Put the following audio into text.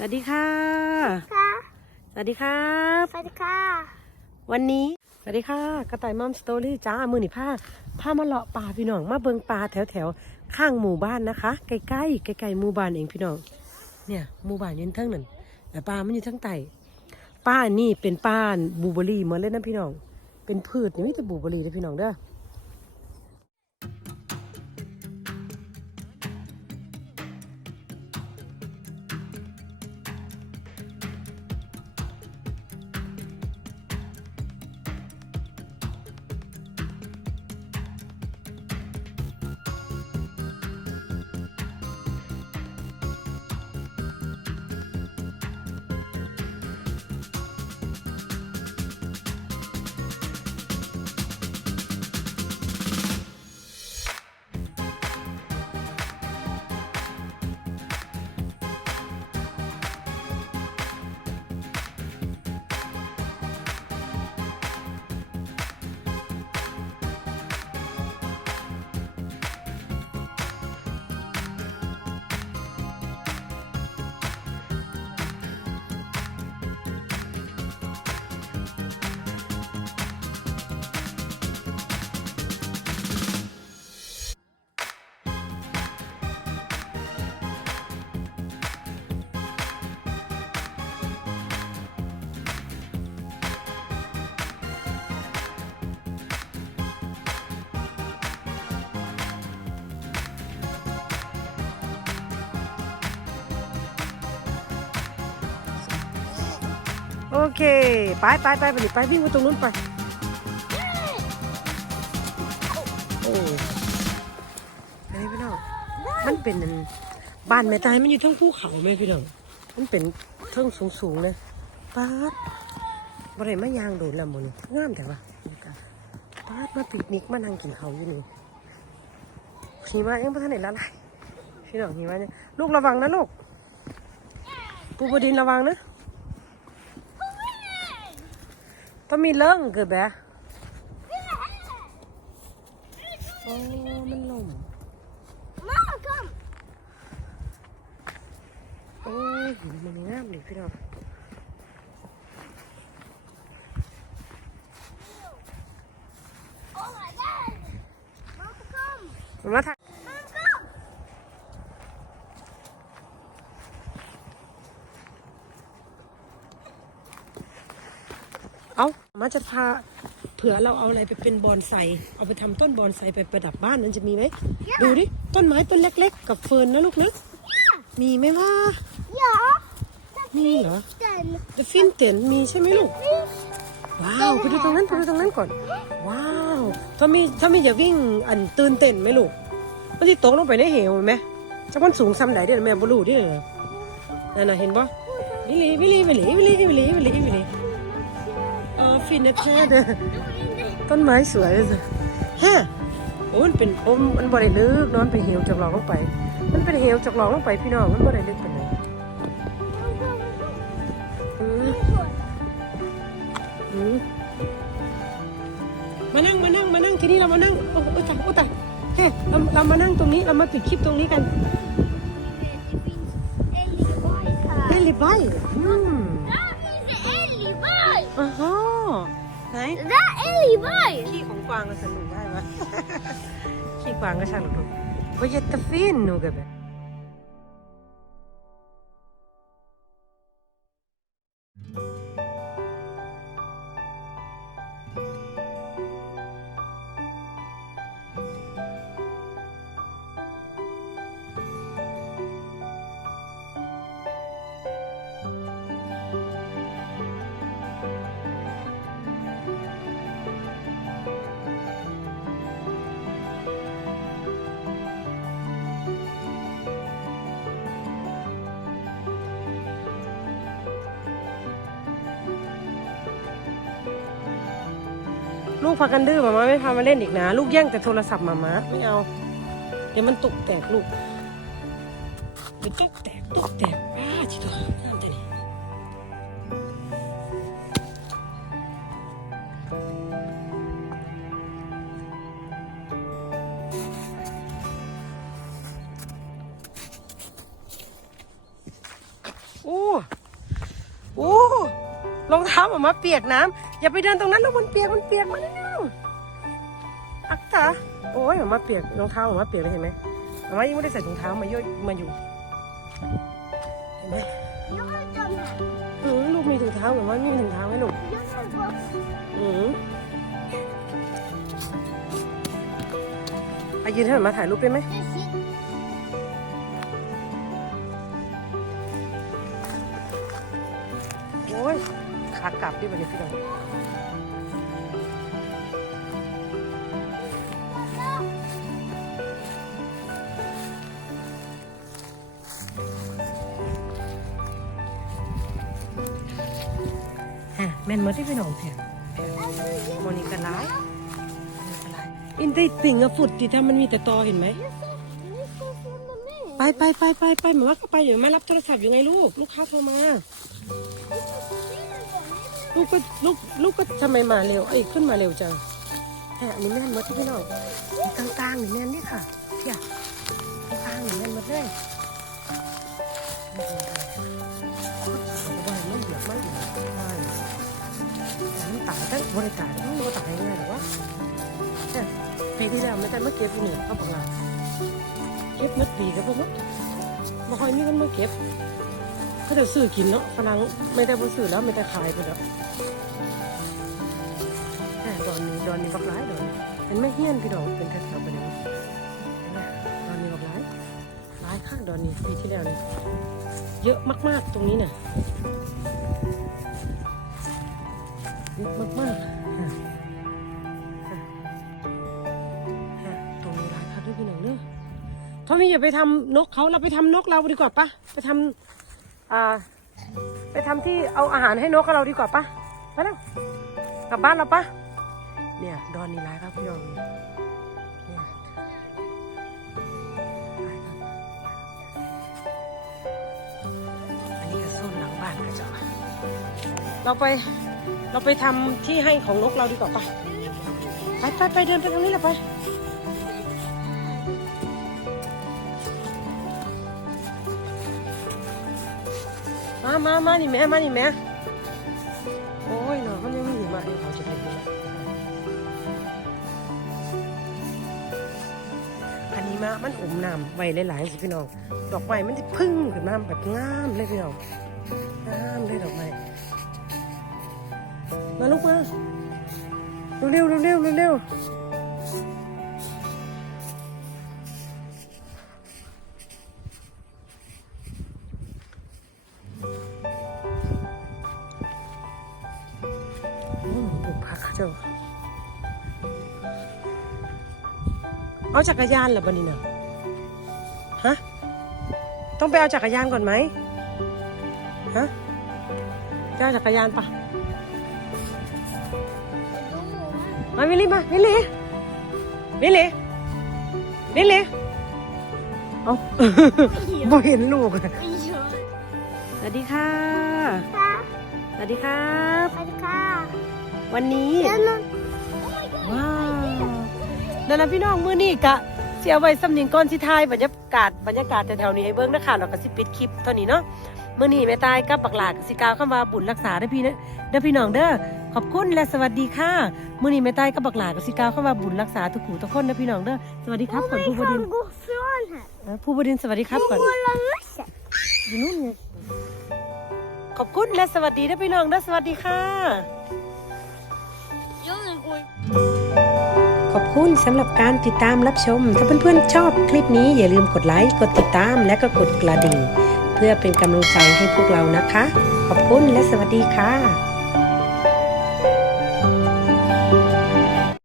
สวัสดีค่ะ ค่ะสวัสดีครับ สวัสดีค่ะ วันนี้ สวัสดีค่ะ กระต่ายมัมสตอรี่จ้า มือหนีผ้าผ้ามาเลาะป่าพี่น้อง มาเบิงป่าแถวแถวๆข้างหมู่บ้านนะคะ ใกล้ๆใกล้ๆหมู่บ้านเองพี่น้อง เนี่ยหมู่บ้านอยืนทั้งนั้นแต่ป่ามันอยู่ทั้งใต้ป้านี่เป็นป้านบลูเบอรี่เหมือนเลยนะพี่น้อง เป็นพืชนี่มีแต่บลูเบอรี่เลยพี่น้องเด้อ โอเค ไปไปไปไปไปวิ่งไปตรงนู้นไปโอ้ไปพี่น้องมันเป็นบ้านแม่ตายมันอยู่ทั้งภูเขาแม่พี่น้องมันเป็นเทิงสูงสูงๆเลยป้าดบริเวณมะยางโดดลำบนนี่งามแต่ว่าป้าดมาปิกนิกมานั่งกินเขาอยู่นี่หิมะยังไม่ทันไหนละลายพี่น้องหิมะเนี่ยลูกระวังนะลูกปูบดินระวังนะ ต้องมีเรื่องเกิดแบบโอ้มันลมมาคอมโอ้ยหินมันงามเลยพี่น้องโอ้ my god มาคอม มันมาถ่าย มาคอม เอา มาจะพาเผื่อเราเอาอะไรไปเป็นบอนไซเอาไปทำต้นบอนไซไปประดับบ้านนั้นจะมีไหมดูดิ ต้นไม้ต้นเล็ก ๆ กับเฟิร์นนะลูกนะมีไหมว่าอย่ามีเหรอเต้น The f i n t e n มีใช่ไหมลูก ว้าวไปดูตรงนั้นไปดูตรงนั้นก่อน ว้าวถ้ามีถ้ามีจะวิ่งอันตื่นเต้นไหมลูกมันที่ตกลงไปในเหวไหมจักมันสูงซ้ำไหนเด้อแม่บรูดินั่นน่ะเห็นปะวิลีวิลีวิลีวิลีวิลีวิลีวิลีเออ ฟินแท้เด้อต้นไม้สวยเลยสิฮะโอ้มันเป็นโอ้มันบ่ได้ลึกเนอนเป็นเหวจากหลอกลงไป มันเป็นเหวจากหลอกลงไปพี่น้องมันบ่ได้ลึกปานใดอืมอืมมานั่งมานั่งมานั่งทีนี้เรามานั่งโอ้โอ้ตายโอ้ตายเฮ้เราเรามานั่งตรงนี้เรามาปิดคลิปตรงนี้กันเอลลี่บอยค่ะเฮลิบายอืม That is Ellie Boy อ๋อฮะ ไหน That Ellie Boy ขี้ของกวางก็สนุกได้ไหม ขี้กวางก็สนุกดูก็ยัดตะฟินหนูกับแบบ ลูกพากันดื้อมามาไม่พามาเล่นอีกนะ ลูกแย่งแต่โทรศัพท์หมามาไม่เอา เดี๋ยวมันตกแตกลูกเดี๋ยวตกแตกตกแตกอ้าจิตตัวน้ำแต่นี่โอ้โอ้รองเท้าออกมาเปียกน้ำ อย่าไปเดินตรงนั้นแล้วมันเปียกมันเปียกมาแล้วอักตาโอ้ยออกมาเปียกรองเท้าออกมาเปียกเลยเห็นไหมออกมายังไม่ได้ใส่ถุงเท้ามาโยยมาอยู่เห็นไหมอืมลูกมีถุงเท้าเหมือนว่ามีถุงเท้าไหมลูกอืมอายืนให้มันมาถ่ายรูปได้ไหม ขากลับดิบันนี้พี่น้องฮะแม่นมาที่พี่น้องแถมโมนิกาไลอินได้ติ่งอะฟุดที่ถ้ามันมีแต่ตอเห็นไหมไปไปไปไปไปหมาว่าก็ไปเดี๋ยวแม่รับโทรศัพท์อยู่ไงลูก ลูกค้าโทรมา ลูกก็ลูกลูกก็ทำไมมาเร็วเอ้ยขึ้นมาเร็วจังแหมอันนี้แม่นหมดที่พี่น้องกลางกลางนี่แม่นนี่ค่ะเที่ยกลางนี่แม่นหมดเลยบ้านไม่เหลือไม่เหลือบ้านน้ำตาตั้งบริการต้องบริการยังไงหรอวะเนี่ยปีที่แล้วไม่แต่เมื่อเก็บอยู่เนี่ยเขาบอกว่าเก็บมื่อปีแล้วพวกมันไม่ค่อยมีคนมาเก็บ เขาจะซื้อกินเนาะฝรั่งไม่ได้บ่ซื้อแล้วไม่ได้ขายไปแล้วแค่ดอนนี้ดอนนี้บักร้ายดอนเป็นแม่เฮี้ยนพี่ดอกเป็นแถวๆไปเลยเห็นไหมดอนนี้บักร้ายร้ายข้างดอนนี้ปีที่แล้วนี่เยอะมากๆตรงนี้เนี่ยเยอะมากๆตรงนี้ร้ายค่ะด้วยพี่น้องเนอะทอมมี่อย่าไปทำนกเขาเราไปทำนกเราดีกว่าปะไปทำ อ่า ไปทำที่เอาอาหารให้นกกับเราดีกว่าปะไปแล้วกลับบ้านเราปะเนี่ย ดอนนี่ร้ายครับพี่น้องเนี่ยอันนี้ก็โซนหลังบ้านนะจ๊ะเราไปเราไปทำที่ให้ของนกเราดีกว่าปะไปไปไปเดินไปทางนี้แหละไป มามามานี่แม่มานี่แม่โอ้ยเนาะมันยังมีหิมะอยู่เขาจะไปดูนอันนี้มามันอมน้ำไว้หลายๆสิพี่น้อง ดอกไม้มันจะพึ่งขึ้นมาแบบงามเลยพี่น้องงามเลยดอกไม้มาลูกมาเร็วๆเร็วๆเร็วๆ เจ้า เอาจักรยานเหรอบันนี้น่ะฮะ ต้องไปเอาจักรยานก่อนไหมฮะจะเอาจักรยานปะมาวิลลี่มาวิลลี่วิลลี่วิลลี่เอาบ่เห็นลูกอะสวัสดีค่ะ สวัสดีครับวั นนี้ว้าวนั่นนะพี่น้องมื้อนี้กะเสียไว้สำนิงก่อนสิทายบรรยากาศบรรยากาศแถวๆนี้ให้เบิ่งนะคะแล้วก็สิปิดคลิปเท่านี้เนาะมื้อนี้แม่ตายกับบักหลากสิกล่าวคำว่าบุญรักษาเด้อพี่เด้อเด้อพี่น้องเด้อขอบคุณและสวัสดีค่ะมื้อนี้แม่ตายกับบักหลากสิกล่าวคำว่าบุญรักษาทุกหูทุกคนเด้อพี่น้องเด้อสวัสดีครับก่อนผู้บดินทร์ gå från här. เออผู้บดินทร์สวัสดีครับก่อน Måla lasset. อยู่นู่นไงขอบคุณและสวัสดีเด้อพี่น้องเด้อสวัสดีค่ะ คุณสำหรับการติดตามรับชม ถ้าเพื่อนๆชอบคลิปนี้อย่าลืมกดไลค์ กดติดตาม และก็กดกระดิ่ง เพื่อเป็นกำลังใจให้พวกเรานะคะ ขอบคุณและสวัสดีค่ะ